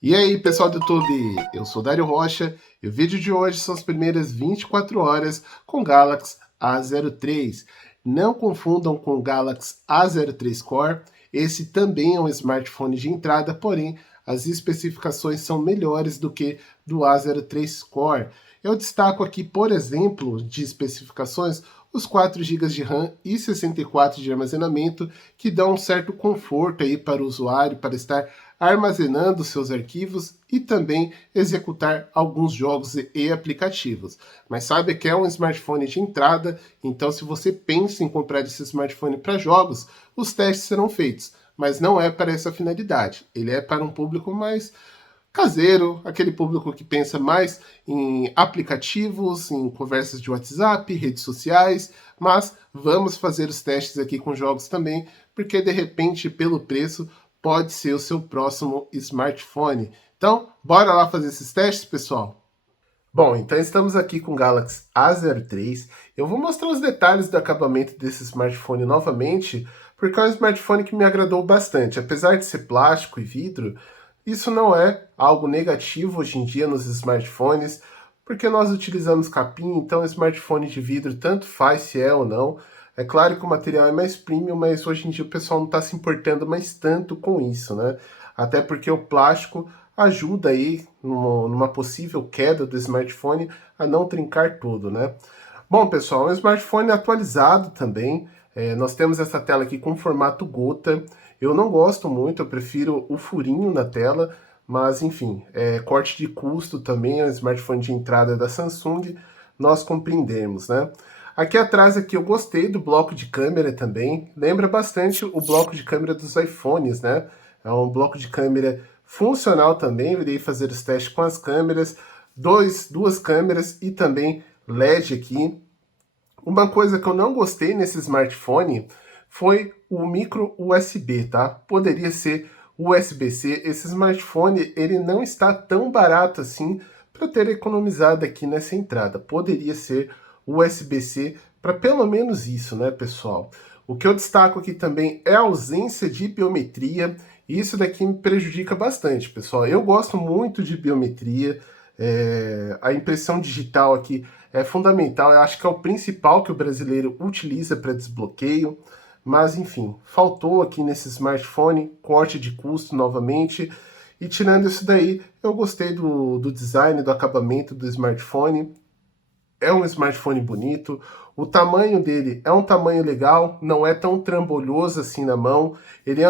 E aí, pessoal do YouTube, eu sou Dário Rocha e o vídeo de hoje são as primeiras 24 horas com o Galaxy A03. Não confundam com o Galaxy A03 Core, esse também é um smartphone de entrada, porém as especificações são melhores do que do A03 Core. Eu destaco aqui, por exemplo, de especificações, os 4 GB de RAM e 64 de armazenamento, que dão um certo conforto aí para o usuário, para estar armazenando seus arquivos e também executar alguns jogos e aplicativos. Mas sabe que é um smartphone de entrada, então se você pensa em comprar esse smartphone para jogos, os testes serão feitos, mas não é para essa finalidade. Ele é para um público mais caseiro, aquele público que pensa mais em aplicativos, em conversas de WhatsApp, redes sociais, mas vamos fazer os testes aqui com jogos também, porque de repente, pelo preço, pode ser o seu próximo smartphone. Então, bora lá fazer esses testes, pessoal? Bom, então estamos aqui com o Galaxy A03. Eu vou mostrar os detalhes do acabamento desse smartphone novamente, porque é um smartphone que me agradou bastante. Apesar de ser plástico e vidro, isso não é algo negativo hoje em dia nos smartphones, porque nós utilizamos capinha, então smartphone de vidro tanto faz se é ou não. É claro que o material é mais premium, mas hoje em dia o pessoal não está se importando mais tanto com isso, né? Até porque o plástico ajuda aí numa possível queda do smartphone a não trincar todo, né? Bom, pessoal, é um smartphone atualizado também. Nós temos essa tela aqui com formato gota. Eu não gosto muito, eu prefiro o furinho na tela, mas enfim, corte de custo também, é um smartphone de entrada da Samsung, nós compreendemos, né? Aqui atrás aqui eu gostei do bloco de câmera também, lembra bastante o bloco de câmera dos iPhones, né? É um bloco de câmera funcional também, eu irei fazer os testes com as câmeras, duas câmeras e também LED aqui. Uma coisa que eu não gostei nesse smartphone foi o micro USB, tá? Poderia ser USB-C. Esse smartphone ele não está tão barato assim para ter economizado aqui nessa entrada. Poderia ser USB-C para pelo menos isso, né, pessoal? O que eu destaco aqui também é a ausência de biometria. E isso daqui me prejudica bastante, pessoal. Eu gosto muito de biometria. A impressão digital aqui é fundamental, eu acho que é o principal que o brasileiro utiliza para desbloqueio, mas enfim, faltou aqui nesse smartphone, corte de custo novamente, e tirando isso daí, eu gostei do design, do acabamento do smartphone, é um smartphone bonito, o tamanho dele é um tamanho legal, não é tão trambolhoso assim na mão,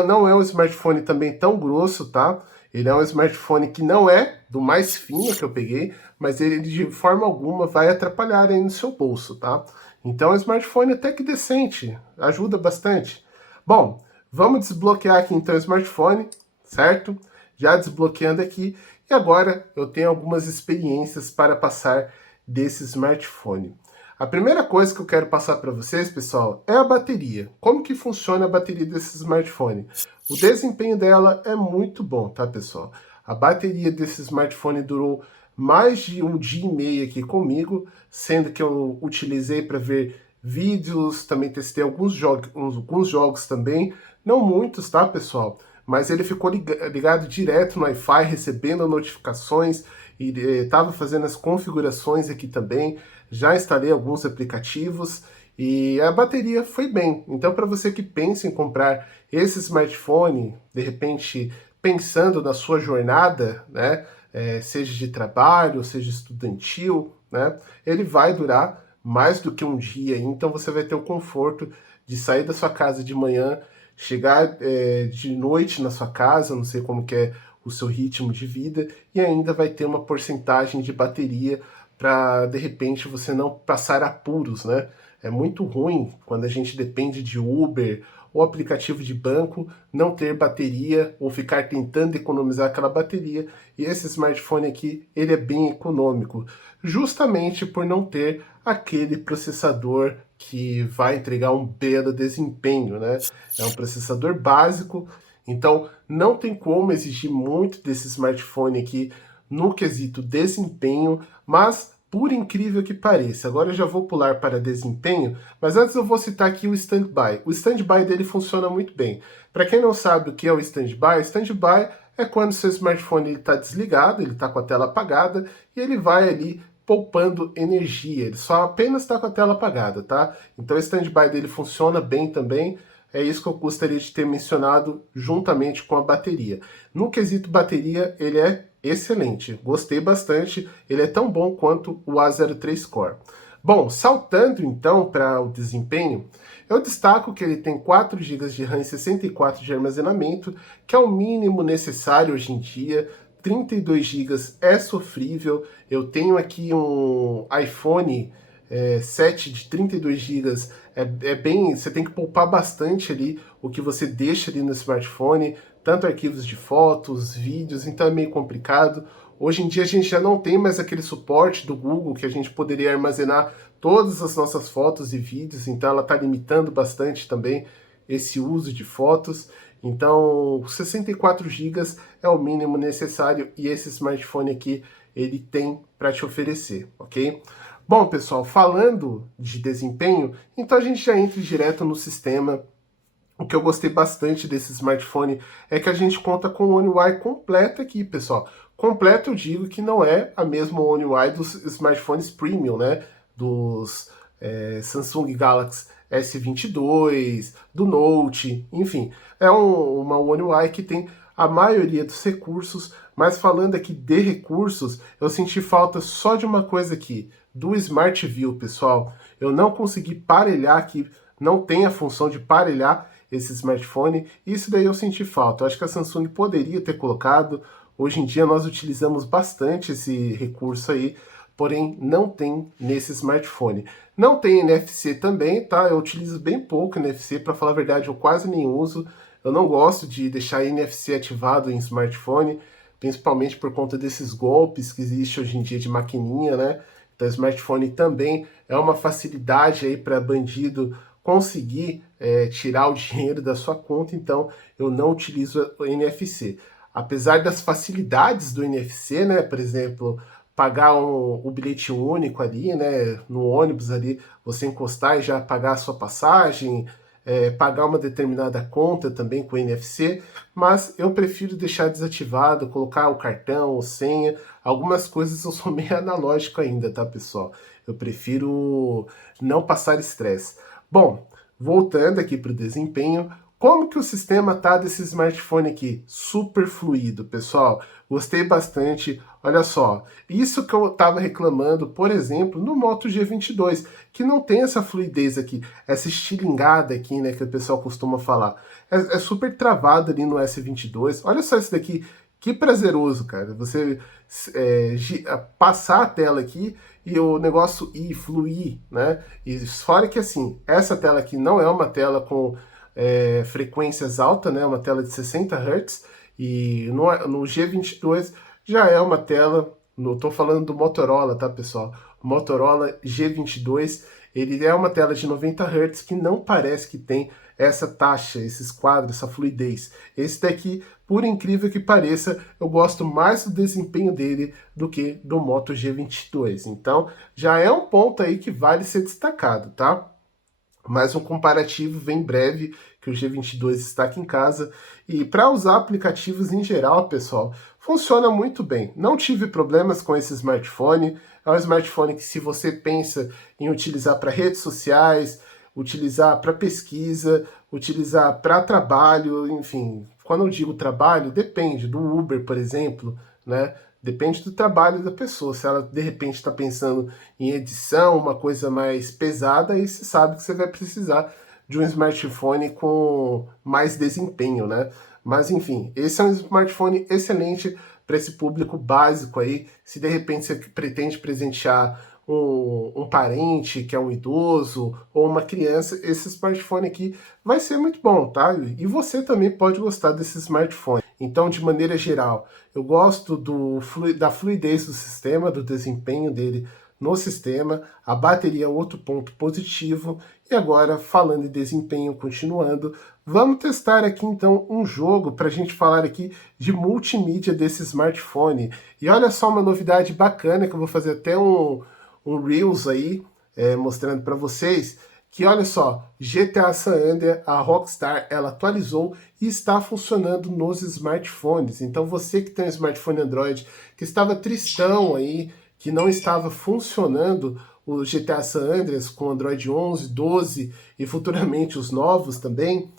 não é um smartphone também tão grosso, tá? Ele é um smartphone que não é do mais fino que eu peguei, mas ele de forma alguma vai atrapalhar aí no seu bolso, tá? Então é um smartphone até que decente, ajuda bastante. Bom, vamos desbloquear aqui então o smartphone, certo? Já desbloqueando aqui, e agora eu tenho algumas experiências para passar desse smartphone. A primeira coisa que eu quero passar para vocês, pessoal, é a bateria. Como que funciona a bateria desse smartphone? O desempenho dela é muito bom, tá, pessoal? A bateria desse smartphone durou mais de um dia e meio aqui comigo, sendo que eu utilizei para ver vídeos, também testei alguns jogos também, não muitos, tá, pessoal? Mas ele ficou ligado direto no Wi-Fi, recebendo notificações, e estava fazendo as configurações aqui também, já instalei alguns aplicativos e a bateria foi bem. Então, para você que pensa em comprar esse smartphone, de repente pensando na sua jornada, né, seja de trabalho, seja estudantil, né, ele vai durar mais do que um dia, então você vai ter o conforto de sair da sua casa de manhã, chegar de noite na sua casa, não sei como que é o seu ritmo de vida, e ainda vai ter uma porcentagem de bateria para, de repente, você não passar apuros, né? É muito ruim quando a gente depende de Uber ou aplicativo de banco não ter bateria ou ficar tentando economizar aquela bateria. E esse smartphone aqui, ele é bem econômico, justamente por não ter aquele processador que vai entregar um belo desempenho, né? É um processador básico, então não tem como exigir muito desse smartphone aqui no quesito desempenho, mas por incrível que pareça, agora eu já vou pular para desempenho, mas antes eu vou citar aqui o standby. O standby dele funciona muito bem. Para quem não sabe o que é o standby é quando seu smartphone está desligado, ele está com a tela apagada e ele vai ali poupando energia, ele só apenas está com a tela apagada, tá? Então o standby dele funciona bem também, é isso que eu gostaria de ter mencionado juntamente com a bateria. No quesito bateria, ele é excelente, gostei bastante, ele é tão bom quanto o A03 Core. Bom, saltando então para o desempenho, eu destaco que ele tem 4 GB de RAM e 64 de armazenamento, que é o mínimo necessário hoje em dia. 32 GB é sofrível. Eu tenho aqui um iPhone 7 de 32 GB, é bem, você tem que poupar bastante ali o que você deixa ali no smartphone, tanto arquivos de fotos, vídeos, então é meio complicado. Hoje em dia a gente já não tem mais aquele suporte do Google que a gente poderia armazenar todas as nossas fotos e vídeos, então ela está limitando bastante também esse uso de fotos. Então 64 GB é o mínimo necessário e esse smartphone aqui ele tem para te oferecer, ok? Bom, pessoal, falando de desempenho, então a gente já entra direto no sistema. O que eu gostei bastante desse smartphone é que a gente conta com o One UI completo aqui, pessoal. Completo eu digo que não é a mesma One UI dos smartphones premium, né? Dos Samsung Galaxy S22, do Note, enfim. É uma One UI que tem a maioria dos recursos, mas falando aqui de recursos, eu senti falta só de uma coisa aqui, do Smart View, pessoal. Eu não consegui parelhar aqui, não tem a função de parelhar esse smartphone, isso daí eu senti falta. Eu acho que a Samsung poderia ter colocado. Hoje em dia nós utilizamos bastante esse recurso aí, porém não tem nesse smartphone. Não tem NFC também, tá? Eu utilizo bem pouco NFC, para falar a verdade, eu quase nem uso. Eu não gosto de deixar NFC ativado em smartphone, principalmente por conta desses golpes que existem hoje em dia de maquininha, né? Então, smartphone também é uma facilidade aí para bandido conseguir tirar o dinheiro da sua conta, então eu não utilizo o NFC. Apesar das facilidades do NFC, né, por exemplo, pagar o bilhete único ali, né, no ônibus ali, você encostar e já pagar a sua passagem, pagar uma determinada conta também com o NFC, mas eu prefiro deixar desativado, colocar o cartão, ou senha. Algumas coisas eu sou meio analógico ainda, tá, pessoal? Eu prefiro não passar estresse. Bom, voltando aqui para o desempenho, como que o sistema tá desse smartphone aqui? Super fluido, pessoal. Gostei bastante. Olha só, isso que eu estava reclamando, por exemplo, no Moto G22, que não tem essa fluidez aqui, essa estilingada aqui, né, que o pessoal costuma falar. É super travado ali no S22. Olha só isso daqui, que prazeroso, cara. Você passar a tela aqui e o negócio ir, fluir, né? E fora que assim, essa tela aqui não é uma tela com frequências altas, né? Uma tela de 60 Hz, e no G22 já é uma tela, tô falando do Motorola, tá, pessoal? O Motorola G22, ele é uma tela de 90 Hz que não parece que tem essa taxa, esses quadros, essa fluidez. Esse daqui, por incrível que pareça, eu gosto mais do desempenho dele do que do Moto G22. Então, já é um ponto aí que vale ser destacado, tá? Mas um comparativo vem breve, que o G22 está aqui em casa. E para usar aplicativos em geral, pessoal, funciona muito bem. Não tive problemas com esse smartphone. É um smartphone que, se você pensa em utilizar para redes sociais, utilizar para pesquisa, utilizar para trabalho, enfim. Quando eu digo trabalho, depende do Uber, por exemplo, né? Depende do trabalho da pessoa. Se ela, de repente, está pensando em edição, uma coisa mais pesada, aí você sabe que você vai precisar de um smartphone com mais desempenho, né? Mas, enfim, esse é um smartphone excelente para esse público básico aí. Se, de repente, você pretende presentear um parente que é um idoso ou uma criança, esse smartphone aqui vai ser muito bom, tá? E você também pode gostar desse smartphone. Então, de maneira geral, eu gosto da fluidez do sistema, do desempenho dele no sistema. A bateria é outro ponto positivo. E agora, falando em desempenho, continuando, vamos testar aqui então um jogo para a gente falar aqui de multimídia desse smartphone. E olha só uma novidade bacana que eu vou fazer até um Reels aí, mostrando para vocês, que olha só, GTA San Andreas, a Rockstar, ela atualizou e está funcionando nos smartphones. Então você que tem um smartphone Android, que estava tristão aí, que não estava funcionando o GTA San Andreas com Android 11, 12 e futuramente os novos também,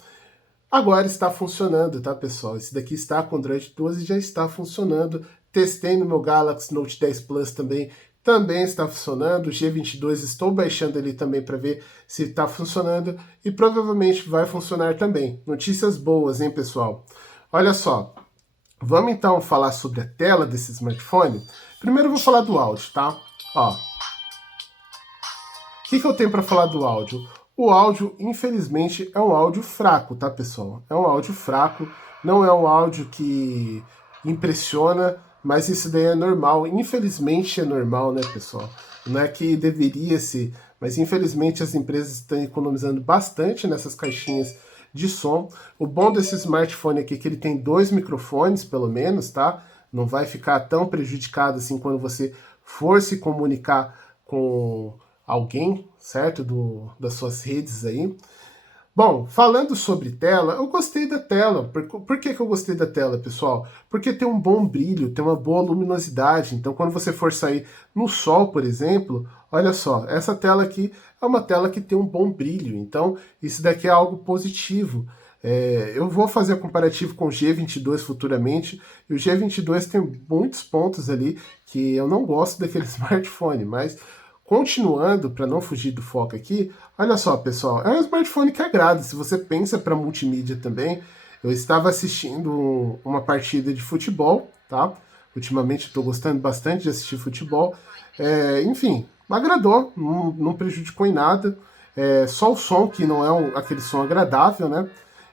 agora está funcionando, tá, pessoal? Esse daqui está com Android 12 e já está funcionando. Testei no meu Galaxy Note 10 Plus também está funcionando. O G22 estou baixando ele também para ver se está funcionando e provavelmente vai funcionar também. Notícias boas, hein, pessoal? Olha só, vamos então falar sobre a tela desse smartphone. Primeiro eu vou falar do áudio, tá? Ó, o que eu tenho para falar do áudio? O áudio, infelizmente, é um áudio fraco, tá, pessoal? É um áudio fraco, não é um áudio que impressiona, mas isso daí é normal. Infelizmente é normal, né, pessoal? Não é que deveria ser, mas infelizmente as empresas estão economizando bastante nessas caixinhas de som. O bom desse smartphone aqui é que ele tem 2 microfones, pelo menos, tá? Não vai ficar tão prejudicado assim quando você for se comunicar com alguém, certo? Das suas redes aí. Bom, falando sobre tela, eu gostei da tela. Por que eu gostei da tela, pessoal? Porque tem um bom brilho, tem uma boa luminosidade. Então, quando você for sair no sol, por exemplo, olha só, essa tela aqui é uma tela que tem um bom brilho. Então, isso daqui é algo positivo. Eu vou fazer comparativo com o G22 futuramente, e o G22 tem muitos pontos ali que eu não gosto daquele smartphone, mas continuando, para não fugir do foco aqui, olha só, pessoal, é um smartphone que agrada. Se você pensa para multimídia também, eu estava assistindo uma partida de futebol, tá? Ultimamente estou gostando bastante de assistir futebol. Enfim, agradou, não prejudicou em nada. Só o som que não é aquele som agradável, né?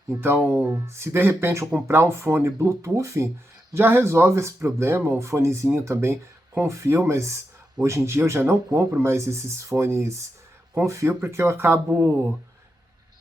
Então, se de repente eu comprar um fone Bluetooth, já resolve esse problema. Um fonezinho também com fio, mas hoje em dia eu já não compro mais esses fones com fio porque eu acabo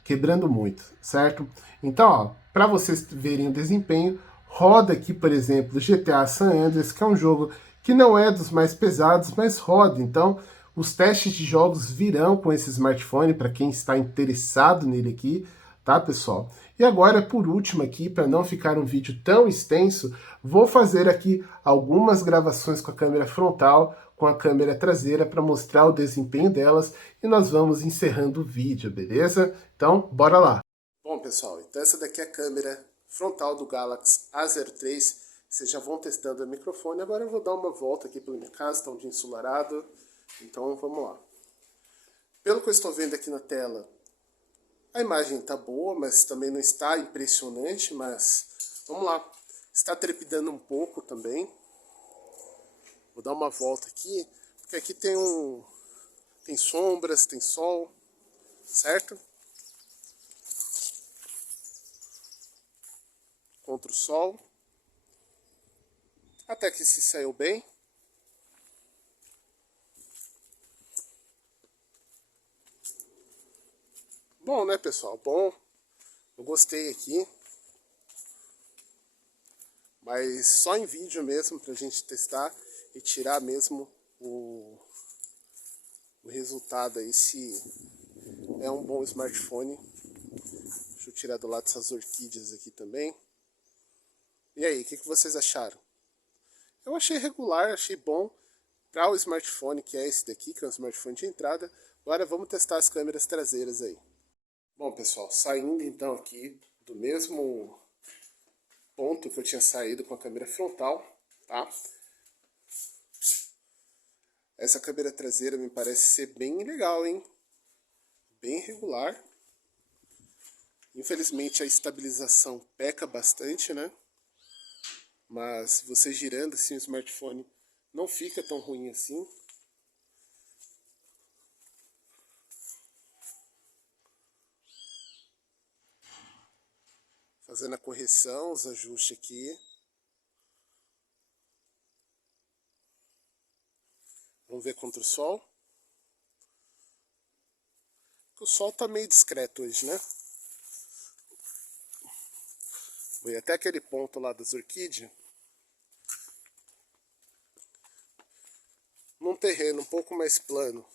quebrando muito, certo? Então, ó, para vocês verem o desempenho, roda aqui, por exemplo, GTA San Andreas, que é um jogo que não é dos mais pesados, mas roda. Então, os testes de jogos virão com esse smartphone para quem está interessado nele aqui, tá, pessoal? E agora, por último aqui, para não ficar um vídeo tão extenso, vou fazer aqui algumas gravações com a câmera frontal, com a câmera traseira, para mostrar o desempenho delas, e nós vamos encerrando o vídeo, beleza? Então, bora lá! Bom, pessoal, então essa daqui é a câmera frontal do Galaxy A03. Vocês já vão testando o microfone. Agora eu vou dar uma volta aqui pela minha casa, está um dia ensolarado. Então, vamos lá. Pelo que eu estou vendo aqui na tela, a imagem está boa, mas também não está impressionante, mas vamos lá. Está trepidando um pouco também. Vou dar uma volta aqui, porque aqui tem sombras, tem sol, certo? Contra o sol. Até que se saiu bem. Bom, né, pessoal? Bom. Eu gostei aqui. Mas só em vídeo mesmo pra gente testar e tirar mesmo o resultado aí, se é um bom smartphone. Deixa eu tirar do lado essas orquídeas aqui também. E aí, o que vocês acharam? Eu achei regular, achei bom para o smartphone que é esse daqui, que é um smartphone de entrada. Agora vamos testar as câmeras traseiras aí. Bom, pessoal, saindo então aqui do mesmo ponto que eu tinha saído com a câmera frontal, tá? Essa câmera traseira me parece ser bem legal, hein? Bem regular. Infelizmente a estabilização peca bastante, né? Mas você girando assim o smartphone não fica tão ruim assim. Fazendo a correção, os ajustes aqui. Vamos ver contra o sol. O sol tá meio discreto hoje, né? Vou ir até aquele ponto lá das orquídeas. Num terreno um pouco mais plano,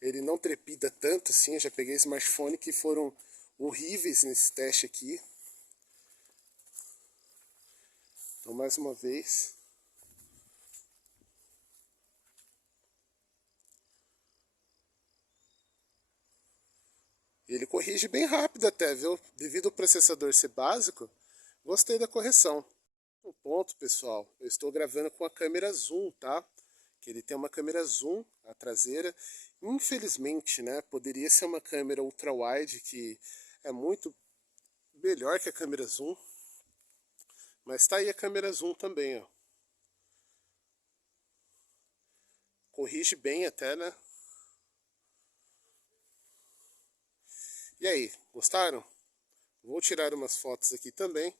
ele não trepida tanto assim. Eu já peguei smartphone que foram horríveis nesse teste aqui. Então, mais uma vez. Ele corrige bem rápido até, viu? Devido ao processador ser básico, gostei da correção. Um ponto, pessoal, eu estou gravando com a câmera zoom, tá? Que ele tem uma câmera zoom, a traseira. Infelizmente, né, poderia ser uma câmera ultra-wide, que é muito melhor que a câmera zoom. Mas tá aí a câmera zoom também, ó. Corrige bem até, né? E aí, gostaram? Vou tirar umas fotos aqui também.